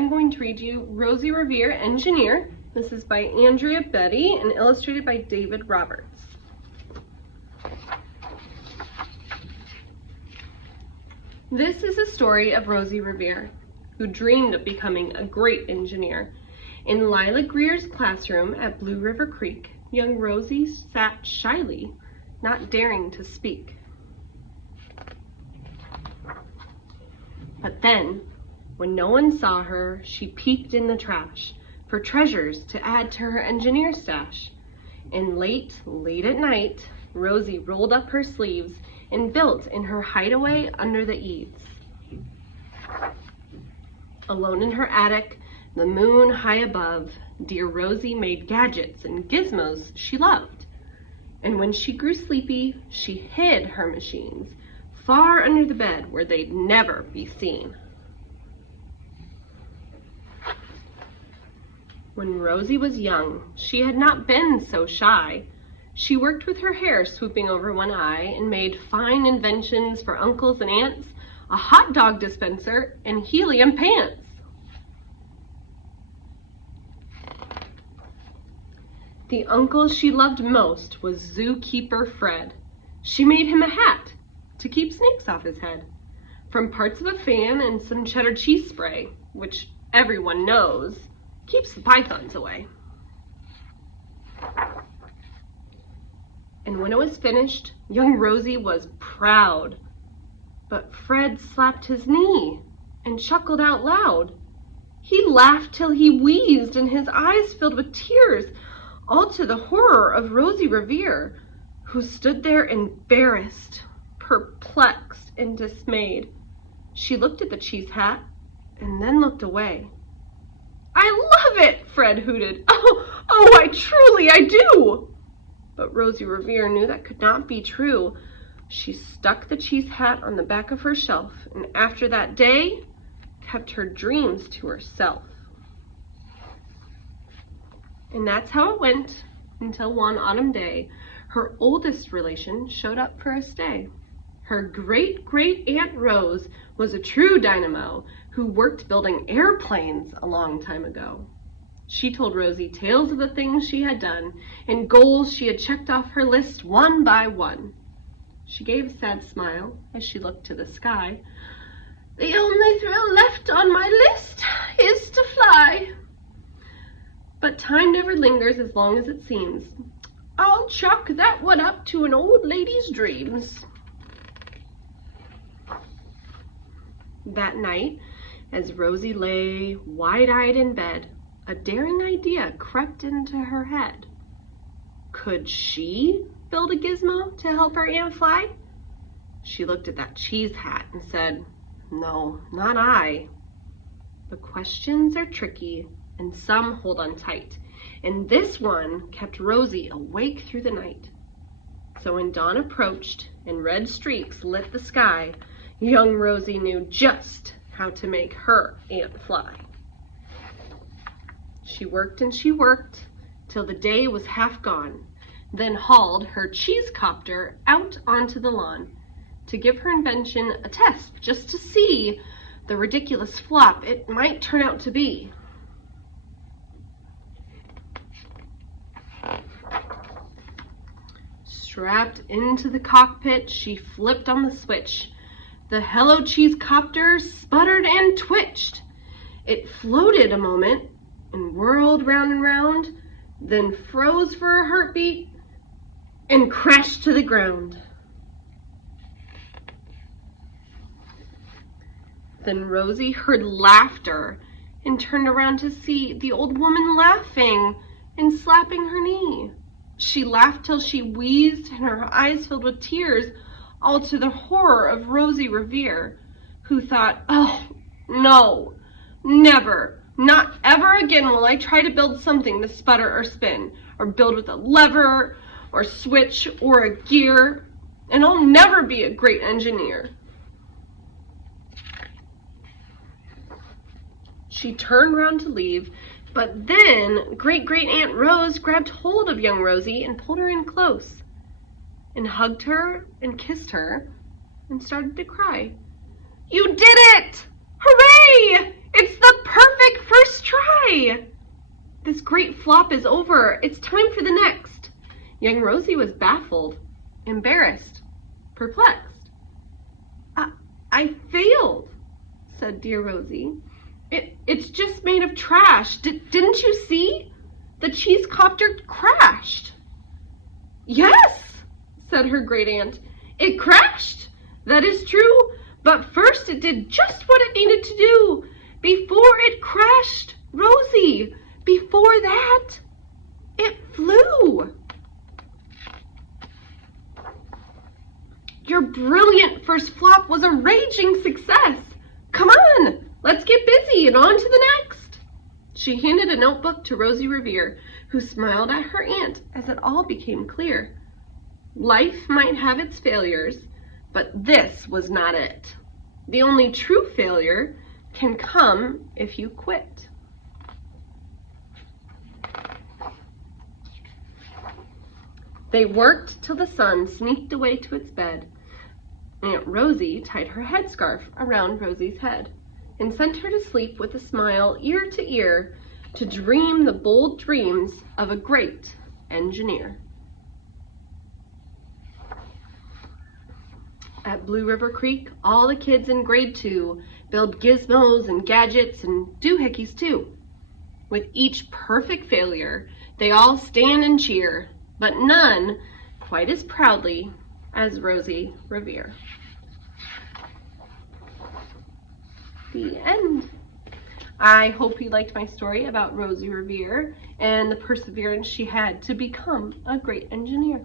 I'm going to read you Rosie Revere, Engineer. This is by Andrea Betty and illustrated by David Roberts. This is a story of Rosie Revere, who dreamed of becoming a great engineer. In Lila Greer's classroom at Blue River Creek, young Rosie sat shyly, not daring to speak. But then, when no one saw her, she peeked in the trash for treasures to add to her engineer stash. And late at night, Rosie rolled up her sleeves and built in her hideaway under the eaves. Alone in her attic, the moon high above, dear Rosie made gadgets and gizmos she loved. And when she grew sleepy, she hid her machines far under the bed where they'd never be seen. When Rosie was young, she had not been so shy. She worked with her hair swooping over one eye and made fine inventions for uncles and aunts, a hot dog dispenser, and helium pants. The uncle she loved most was zookeeper Fred. She made him a hat to keep snakes off his head, from parts of a fan and some cheddar cheese spray, which everyone knows keeps the pythons away. And when it was finished, young Rosie was proud. But Fred slapped his knee and chuckled out loud. He laughed till he wheezed and his eyes filled with tears, all to the horror of Rosie Revere, who stood there embarrassed, perplexed, and dismayed. She looked at the cheese hat and then looked away. "I love it!" Fred hooted. Oh, I do!" But Rosie Revere knew that could not be true. She stuck the cheese hat on the back of her shelf, and after that day, kept her dreams to herself. And that's how it went until one autumn day, her oldest relation showed up for a stay. Her great-great-aunt Rose was a true dynamo who worked building airplanes a long time ago. She told Rosie tales of the things she had done and goals she had checked off her list one by one. She gave a sad smile as she looked to the sky. "The only thrill left on my list is to fly. But time never lingers as long as it seems. I'll chalk that one up to an old lady's dreams." That night, as Rosie lay wide-eyed in bed, a daring idea crept into her head. Could she build a gizmo to help her aunt fly? She looked at that cheese hat and said, "No, not I." But questions are tricky and some hold on tight, and this one kept Rosie awake through the night. So when dawn approached and red streaks lit the sky, young Rosie knew just how to make her aunt fly. She worked and she worked till the day was half gone, then hauled her cheese copter out onto the lawn to give her invention a test just to see the ridiculous flop it might turn out to be. Strapped into the cockpit, she flipped on the switch. The Hello Cheese copter sputtered and twitched. It floated a moment and whirled round and round, then froze for a heartbeat and crashed to the ground. Then Rosie heard laughter and turned around to see the old woman laughing and slapping her knee. She laughed till she wheezed and her eyes filled with tears, all to the horror of Rosie Revere, who thought, "Oh, no, never, not ever again will I try to build something to sputter or spin, or build with a lever, or switch, or a gear, and I'll never be a great engineer." She turned round to leave, but then Great-Great-Aunt Rose grabbed hold of young Rosie and pulled her in close, and hugged her and kissed her and started to cry. "You did it! Hooray! It's the perfect Terrific! First try! This great flop is over. It's time for the next. Young Rosie was baffled, embarrassed, perplexed. I failed, said dear Rosie. It's just made of trash. Didn't you see? The cheese copter crashed. Yes, said her great aunt. It crashed. That is true. But first it did just what it needed to do. Before it crashed, Rosie, before that, it flew. Your brilliant first flop was a raging success. Come on, let's get busy and on to the next. She handed a notebook to Rosie Revere, who smiled at her aunt as it all became clear. Life might have its failures, but this was not it. The only true failure can come if you quit. They worked till the sun sneaked away to its bed. Aunt Rosie tied her headscarf around Rosie's head and sent her to sleep with a smile ear to ear to dream the bold dreams of a great engineer. At Blue River Creek, all the kids in grade 2 build gizmos and gadgets and doohickeys too. With each perfect failure, they all stand and cheer, but none quite as proudly as Rosie Revere. The end. I hope you liked my story about Rosie Revere and the perseverance she had to become a great engineer.